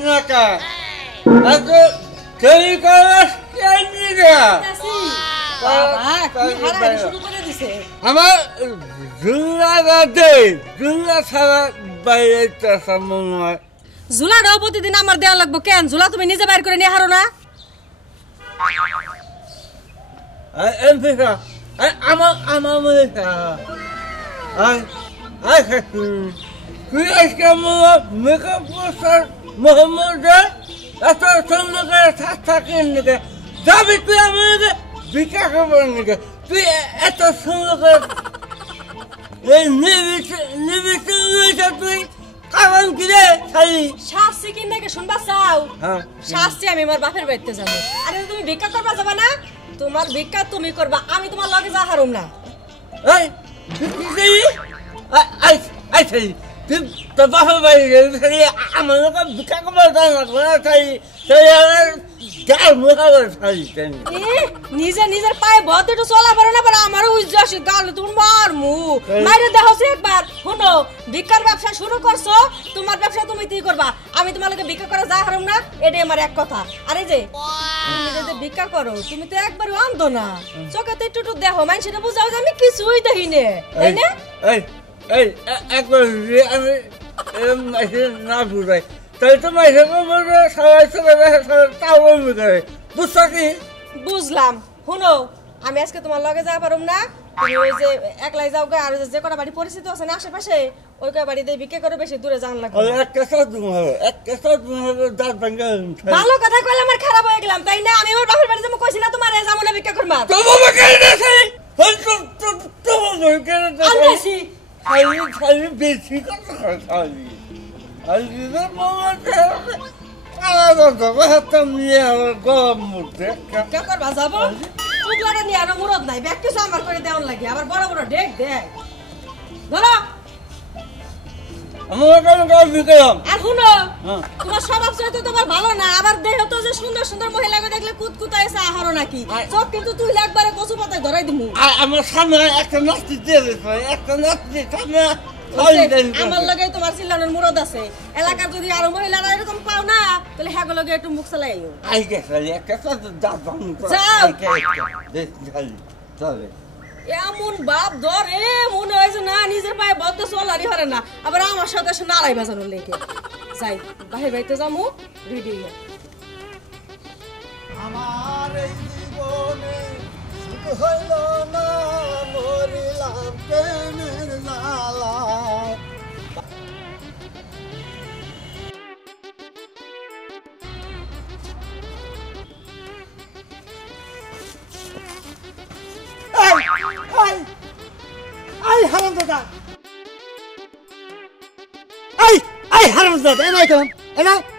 না কা এত দেরি করাস কেন নিগা বাবা কি হারাহারি শুরু করে দিছে আমার জুলা ছাড়া বাইরে মনে হয় জুলাটাও প্রতিদিন আমার দেওয়া লাগবো কেন জুলা তুমি নিজে বাইর করে নিয়ে হারো না আমার মনে তুই আজকে আমার মেকআপ করছার মোহাম্মদ এত সুন্দর করে থাকেন নাকি যাবি তুই আমাকে ভিক্ষা করবার নাকি তুই এত সুন্দর করে তুই কারণ কি রে খালি শাস্তি কি নাকি শুনবা চাও শাস্তি আমি আমার বাপের বাড়িতে যাবো আরে তুমি ভিক্ষা করবা যাবা না তোমার ভিক্ষা তুমি করবা আমি তোমার লগে যা হারুম না তোর বাপের বাড়ি আমার লোক ভিক্ষা করবার নিজে নিজের পায়ে বদ একটু চলা পারো না পারো আমারও উজ্জ্বল গাল তুমি মারমু মাইরে দেখো একবার শোনো ভিক্ষার ব্যবসা শুরু করছো তোমার ব্যবসা তুমি কি করবা আমি তোমার লগে ভিক্ষা করে যা হারুম না এটাই আমার এক কথা আরে যে তুমি যদি ভিক্ষা করো তুমি তো একবার অন্ধ না চোখে তো একটু দেখো মানুষটা বুঝাও যে আমি কিছুই দেখি নে তাই না একবার আমি না বুঝাই তাই তো মাইসে সবাই তাও বুঝছো কি বুঝলাম শুনো আমি আজকে তোমার লগে যা পারুম না তুমি ওই যে একলাই যাও গা আর যে কটা বাড়ি পরিচিত আছে না আশেপাশে ওই কটা বাড়িতে বিক্রি করে বেশি দূরে যান লাগবে ভালো কথা কইলে আমার খারাপ হয়ে গেলাম তাই না আমি আমার বাপের বাড়ি যাবো কইছি না তোমার যাবো না বিক্রি করবা আন্দাসি খালি বেশি কথা খালি গরম মধ্যে করবা যাবো চুকলাটা নিয়ে আরো মুরদ নাই ব্যাগ কিছু আমার করে দেওয়ার লাগে আবার বড় বড় ডেক দেয় ধরো আর শুনো তোমার স্বভাব চরিত্র তোমার ভালো না আবার দেহ তো যে সুন্দর সুন্দর মহিলাকে দেখলে কুতকুতা এসে আহারো নাকি চোখ কিন্তু তুই একবারে কচু পাতায় ধরাই দিমু আমার সামনে একটা নাস্তি দিয়ে দিতে একটা নাস্তি সামনে আমার লগে তোমার চিল্লানোর মুরদ আছে এলাকার যদি আরো মহিলারা এরকম পাও না তাহলে হ্যাঁ লগে একটু মুখ চালাইও এমন বাপ ধরে মনে হয়েছে না নিজের পায়ে বদ্ধ চলারই হরে না আবার আমার সাথে এসে নাড়াই বাজানো লেগে যাই বাহির বাড়িতে যাবো রেডি আমার এই জীবনে সুখ হইল না মরিলাম প্রেমের জ্বালায় হারামজাদা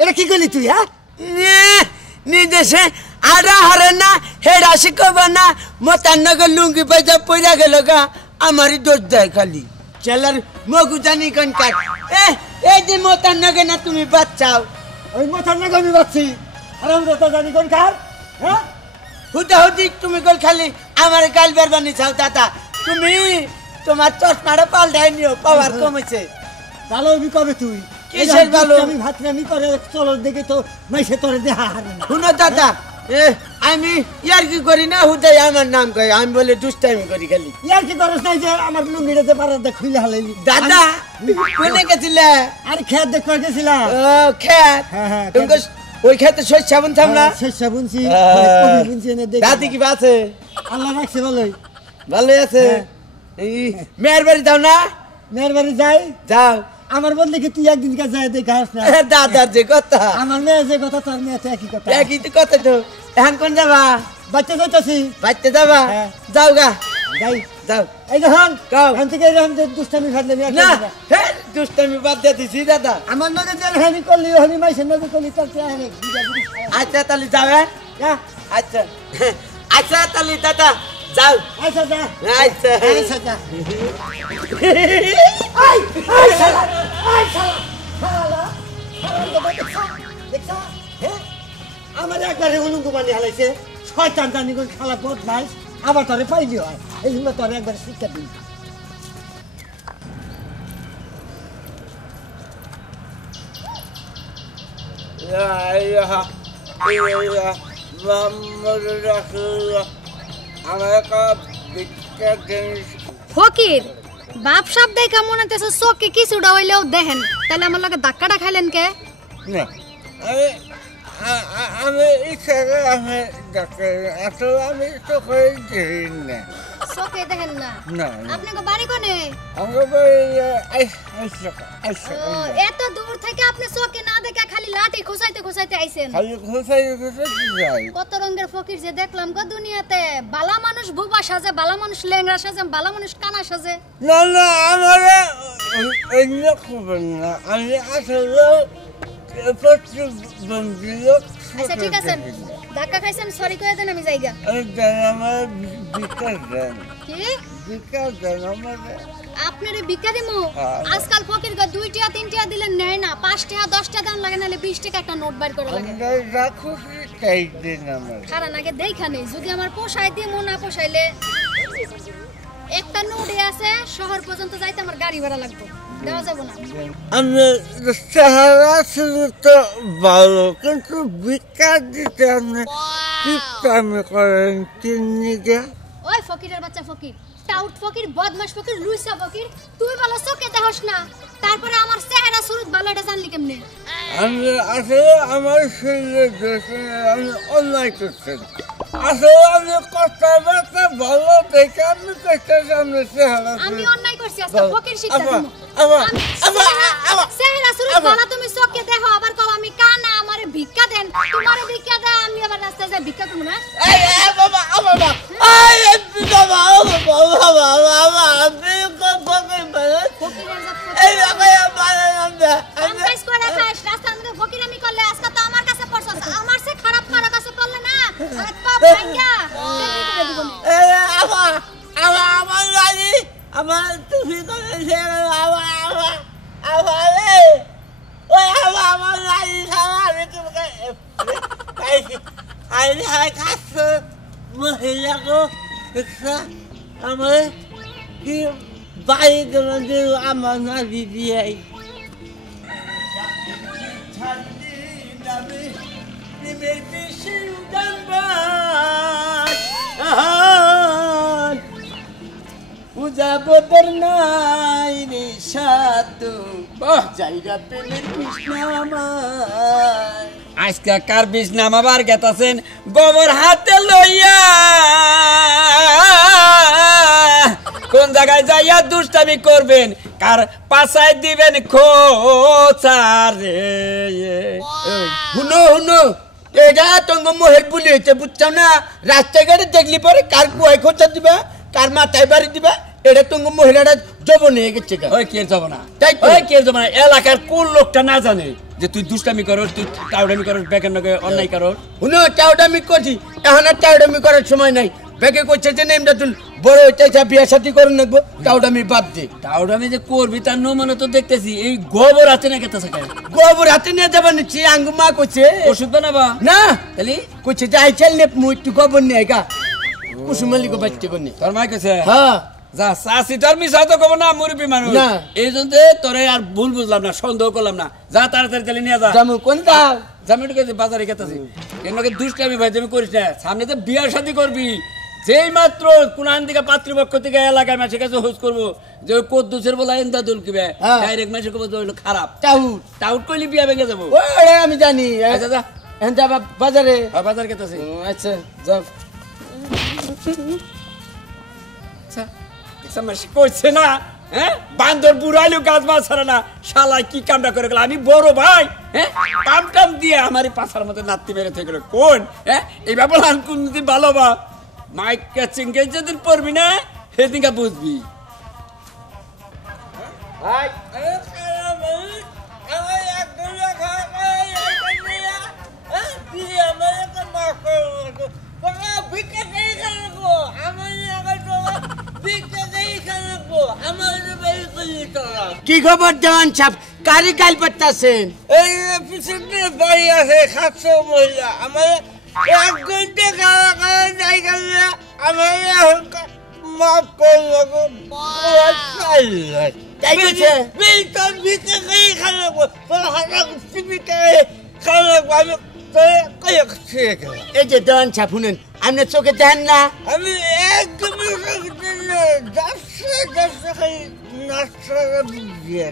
এটা কি করলি তুই হ্যাঁ নিদেশে আরা হারে না হেরা শিখব না মতান্নগর লুঙ্গি পাইজা পইরা গেল গা আমারই দোষ দেয় খালি চেলার মগু জানি কোন কাট এই যে মতান্নগে না তুমি বাচ্চাও ওই মতান্নগে আমি বাচ্চি হারামজাদা জানি কোন কার হ্যাঁ হুদা হুদি তুমি কল খালি আমার গাল বেরবানি চাও দাদা তুমি তোমার চশমাটা পাল্টাই নিও পাওয়ার কমেছে ভালো আমি কবে তুই কিসের ভালো আমি ভাতরামি করে চলো দেখে তো মাইসে তোরে দেহা হারে না শুনো দাদা আমি ইয়ার কি করি না হুদাই আমার নাম কই আমি বলে দুষ্টামি করি খালি ইয়ার কি করছ নাই যে আমার লুঙ্গিটা যে পারাতে খুলে হালাইলি দাদা কোনে গেছিলে আরে খেত দেখতে গেছিলাম ও খেত হ্যাঁ তুমি ওই খেতে শস্য সাবুন থাম না শস্য বুনছি বুনছি এনে দেখ দাদি কি আছে আল্লাহ রাখছে ভালোই ভালোই আছে এই মেয়ের বাড়ি যাও না মেয়ের বাড়ি যাই যাও আমার বললে কি তুই একদিন কা যায় দেখাস না দাদার যে কথা আমার মেয়ে যে কথা তোর মেয়ে তো একই কথা একই তো কথা তো এখন কোন যাবা বাচ্চা যাইতাছি বাচ্চা যাবা যাও গা যাই যাও এই দেখুন কাও এখন থেকে এরকম যে দুষ্টামি ফাটলে না হ্যাঁ দুষ্টামি বাদ দিয়েছি দাদা আমার নজর যে হানি করলি হানি মাইসের নজর করলি তার কে হানি আচ্ছা তাহলে যাও হ্যাঁ আচ্ছা আচ্ছা তাহলে দাদা যাও আচ্ছা যা আচ্ছা আচ্ছা যা দেখছা হ্যাঁ আমার একবারে উলুঙ্গু বানি হালাইছে শয়তান জানি কোন খালা বদমাইশ আবার তোরে পাইলি হয় এই জন্য তোরে একবার শিক্ষা দিই ফকির বাপ সাপ দেখা মনে হইতেছে চোখে কিছুটা হইলেও দেখেন, তাহলে আমার লাগে ধাক্কাটা খাইলেন কে? না আমি ইচ্ছা করে আমি ডাক্তার আসলে আমি চোখে দেখি না। চোখে দেখেন না? না আপনাকে বাড়ি কোনে? আমার বাড়ি এত দূর থেকে আপনি চোখে না দেখে খালি লাঠি খোঁচাইতে খোঁচাইতে আইছেন। খালি খোঁচাইতে যাই। কত রঙের ফকির যে দেখলাম গো দুনিয়াতে। বালা মানুষ বুবা সাজে, বালা মানুষ লেংড়া সাজে, বালা মানুষ কানা সাজে। না না আমার অন্য খবর না, আমি আসলে আচ্ছা ঠিক আছে, ধাক্কা খাইছেন সরি কয়ে দেন, আমি যাইগা। আমার বিকাশ দেন। কি বিকাশ দেন আমার? আপনারে ভিক্ষা দিমু? আজকাল ফকির গো 2 টাকা 3 টাকা দিলে নেয় না, 5 টাকা 10 টাকা দাম লাগে, নালে 20 টাকা একটা নোট বাইর করে লাগে। রাখো তাই দেন আমার। খারাপ আগে দেখা নেই, যদি আমার পোষায় দিমু, না পোষাইলে একটা নোটে আছে শহর পর্যন্ত যাইতে আমার গাড়ি ভাড়া লাগবে, দেওয়া যাবে না। আমি চেহারা ছিল তো ভালো, কিন্তু বিকাশ দিতে আপনি কিপটামি করেন কিনিকে। ওই ফকিরের বাচ্চা ফকির, টাউট ফকির, বদমাশ ফকির, লুইসা ফকির, তুই ভালো চোখে দেখস না, তারপরে আমার চেহারা সুরত ভালো এটা জানলি কেমনে? আমি আসলে আমার শরীরে দেখে আমি অন্যায় করছেন। আসলে আমি কথাবার্তা ভালো দেখে আমি কইতে সামনে চেহারা। আমি অন্যায় করছি, আজকে ফকির শিক্ষা দেবো। চেহারা সুরত ভালো তুমি চোখে দেখো, আবার কও আমি কানা, আমারে ভিক্ষা দেন। তোমারে ভিক্ষা দেয়, আমি আবার রাস্তায় যাই ভিক্ষা করব না? এই বাবা বাবা এই বাবা বাবা বাবা আমি কোন ফকির বলে? ফকিরের জাত এই বাবা বাবা আমি কাজ করে খাস, রাস্তার মধ্যে ফকির আমি করলে আজকে তো আমার কাছে পড়ছস, আমার সে খারাপ কারো কাছে পড়লে না আর পাপ ভাঙ্গা তেমনি করে দিব না। এই বাবা আমার গাড়ি আমার তুমি করেছে বাবা বাবা রে ওই আমার গাড়ি ছাড়া আমি তোমাকে আইনি হাই কাজ মহিলাকে একটা আমার কি বাড়ি গেলাম যে আমার না দিদি উজাবদর নাই রে সাতু জায়গা প্রেমের কৃষ্ণ আমার। আজকে কার বিষ নামাবার গেতাছেন গোবর হাতে লইয়া, কোন জায়গায় যাইয়া দুষ্টামি করবেন, কার পাশায় দিবেন খোঁচারে। হুনো হুনো এটা তঙ্গ মোহের বুলি হয়েছে, বুঝছো না? রাস্তাঘাটে দেখলি পরে কার কুয়ায় খোঁচা দিবা, কার মাথায় বাড়ি দিবা, এটা তঙ্গ মহিলাটা জবন হয়ে গেছে। ওই কে যাব না, তাই ওই কে যাব না। এলাকার কোন লোকটা না জানে যে তুই দুষ্টামি করস, তুই টাউডামি করস, বেকের নগে অন্যায় করস? হুনো টাউডামি করছি, এখন আর টাউডামি করার সময় নাই। বেকে করছে যে নেমটা তুই বড় হইতে বিয়া সাথী করে নেবো, টাউডামি বাদ দে। টাউডামি যে করবি তার নো মানে তো দেখতেছি এই গোবর হাতে না কেতা থাকে, গোবর হাতে নিয়ে যাবা নিচ্ছি। আঙ্গু মা করছে ওষুধ বানাবা না, তাহলে করছে যে আই চাল নে মুই একটু গোবর নিয়ে গা কুসুমালিকে বাচ্চা করনি। তোর মা কেছে? হ্যাঁ যা চাষি তার মিশা তো কব না, মুরব্বী মানুষ না, এই জন্য তোরে আর ভুল বুঝলাম না, সন্দেহ করলাম না। যা তাড়াতাড়ি তাহলে নিয়ে যা। জামু কোন দাও? জামু বাজারে গেতাছি। কেন দুষ্টামি ভাই তুমি করিস না, সামনে তো বিয়ার শাদী করবি, যেই মাত্র কোন দিকে পাত্রপক্ষ থেকে এলাকার মানুষের কাছে হোস করবো যে কদ্দুসের বলা এন্দা দুলকিবে, ডাইরেক্ট মানুষের কব হইলো খারাপ টাউট টাউট কইলি বিয়া ভেঙে যাবো। ওরে আমি জানি। আচ্ছা যা এখন যাবা বাজারে। বাজার গেতাছি। আচ্ছা যাও। করছে না বান্দর বুড়াইলো গাছ মাছ ছাড়া না, শালা কি কামটা করে গেল। আমি বড় ভাই, কাম টাম দিয়ে আমার পাশার মধ্যে নাতি মেরে থেকে গেল। কোন এই ব্যাপার কোনদিন ভালো বা মাইক ক্যাচিং যেদিন পড়বি না সেদিনকে বুঝবি। কি খবর দেওয়ান সাহেব, কারি গাল পাঠাচ্ছেন? এই পিছনে বাড়ি আছে 700 মহিলা, আমার 1 ঘন্টা কারা যাই গেল, আমার মাফ করলো গো। তাই গেছে বিলটা বিকে গেই খারাপ তোর হারা টিভিতে খাওয়া আমি কয়েকছি এই যে দেন ছাপ শুনেন আপনি চোখে দেখেন না আমি একদম যাচ্ছে যাচ্ছে খাই নাচটা বুঝিয়ে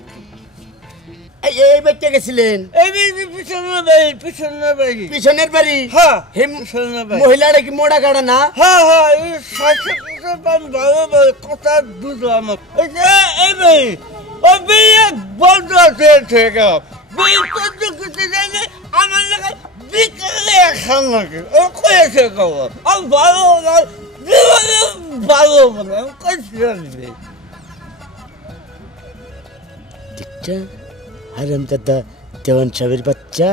এই বাড়িতে গেছিলেন এই পিছনের বাড়ি পিছনের বাড়ি পিছনের বাড়ি হ্যাঁ হে পিছনের বাড়ি মহিলাটা কি মোড়া গাড়া না হ্যাঁ হ্যাঁ এই সাথে ভালো ভালো কথা বুঝলাম এই বাড়ি ও বিয়ে বন্ধ আছে ঠিক আছে বিয়ে করতে করতে জানে আমার লাগে বিকেলে খান লাগে ও কয়েছে খাওয়া আমি ভালো ভালো মানে আমি কইছি রাখবে দেখটা হারাম দাদা দেওয়ান সাহেবের বাচ্চা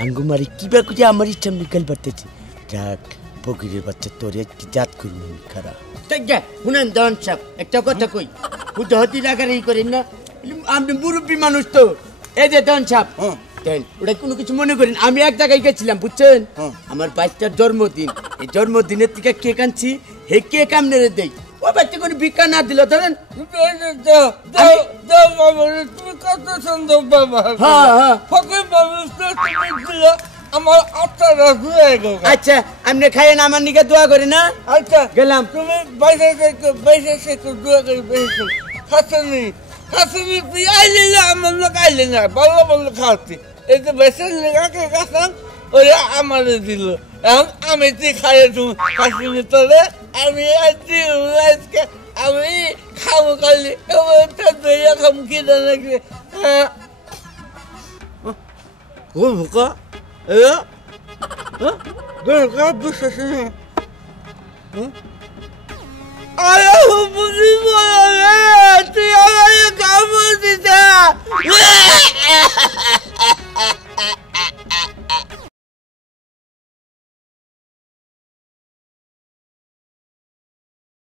আঙ্গুমারি কিবা করে আমার ইচ্ছা বিকাল পারতেছে যাক ফকিরের বাচ্চা তোর একটি জাত করবো খারাপ শুনেন দেওয়ান সাহেব একটা কথা কই হুতে হতি রাখার এই করেন না আপনি মুরব্বী মানুষ তো এই যে দেওয়ান সাহেব ওটা কোনো কিছু মনে করেন আমি এক জায়গায় গেছিলাম বুঝছেন আমার বাচ্চার জন্মদিন এই জন্মদিনের থেকে কেক আনছি হে কেক আমনেরে দেই ও বাচ্চা করে ভিক্ষা না দিল ধরেন তুমি কত সুন্দর বাবা হ্যাঁ হ্যাঁ ফকির মানুষ তুমি দিল আমার আত্মাটা ঘুরে গেল আচ্ছা আপনি খাইয়েন আমার নিকে দোয়া করে না আচ্ছা গেলাম তুমি বাইরে থেকে দোয়া করে বেরিয়েছো হাসনি তুই আইলি না আমার লোক আইলি না ভালো ভালো খাওয়াচ্ছি এই যে বেসের লেগাকে গেছান ওরা আমার দিল এখন আমি তুই খাইয়ে তুমি হাসনি তোরে আমি আজকে আমি খাবো কালি এরকম কিনা নাকি ভোকা বিশ্বাস